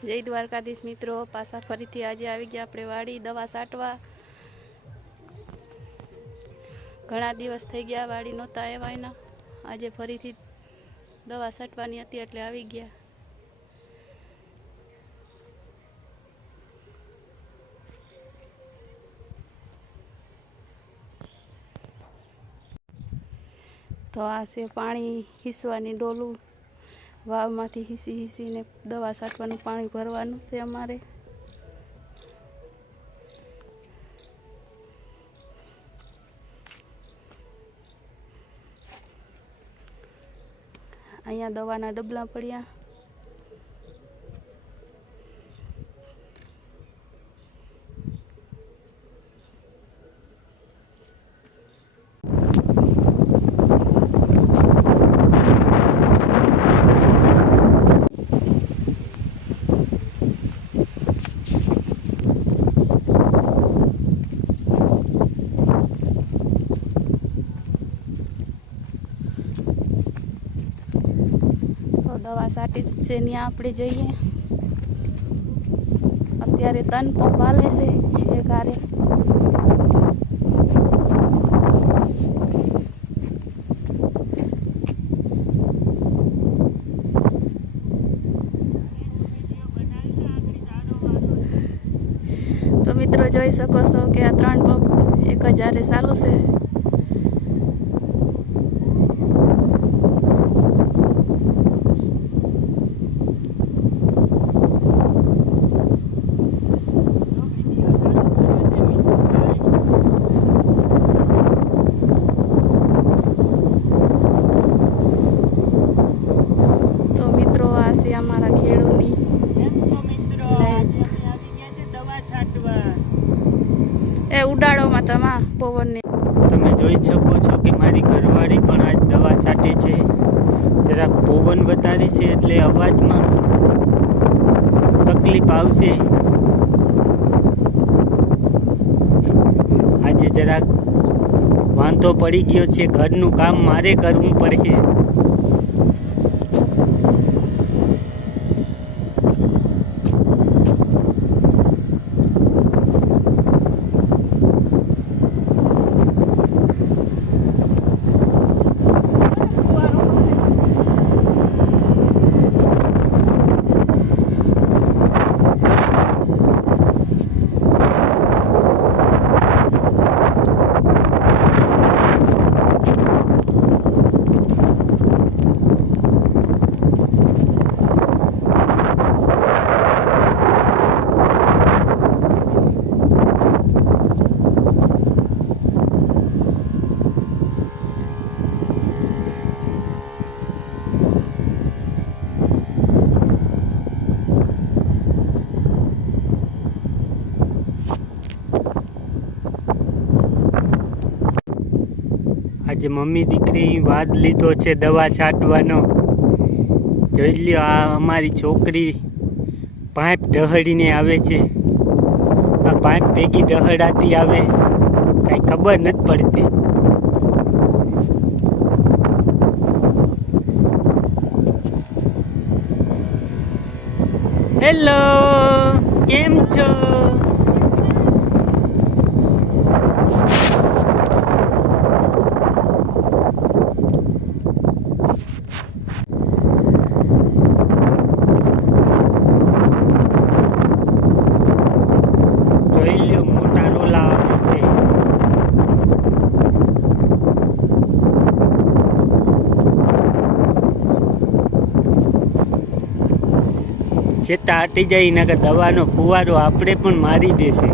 જય દ્વારકાધીશ મિત્રો, પાછા ફરીથી આજે આવી ગયા આપણે વાડી દવા છાંટવા। ઘણા દિવસ થઈ ગયા વાડી નહોતા આવ્યા એના, આજે ફરીથી દવા છાંટવાની હતી એટલે આવી ગયા। તો આ છે પાણી હીસવાની ડોલું, વાવમાંથી હીસી હીસીને દવા છાંટવાનું પાણી ભરવાનું છે અમારે। અહીંયા દવાના ડબલા પડ્યા। દવા છાંટી છે ત્યાં આપણે જઈએ। અત્યારે 3 પંપ હાલે છે એક હારે। તો મિત્રો જોઈ શકો છો કે આ 3 પંપ એક જ હારે ચાલુ છે। અમારા ખેડૂતની એ ઉડાડોમાં તમા પવનને તમે જોઈ શકો છો કે મારી ઘરવાળી પણ આજ દવા છાંટે છે। જરાક પવન વધારે છે એટલે અવાજમાં તકલીફ આવશે। આજે જરાક વાંધો પડી ગયો છે, ઘરનું કામ મારે કરવું પડે। આજે મમ્મી દીકરી વાદ લીધો છે દવા છાંટવાનો। જોઈ લ્યો, આ અમારી છોકરી પાઇપ ઢહડીને આવે છે। આ પાઇપ ભેગી ઢહડાતી આવે, કાંઈ ખબર નથી પડતી। હેલો, કેમ છો? જેટા હટી જાય નકર દવાનો ફુવારો આપણે પણ મારી દેશે।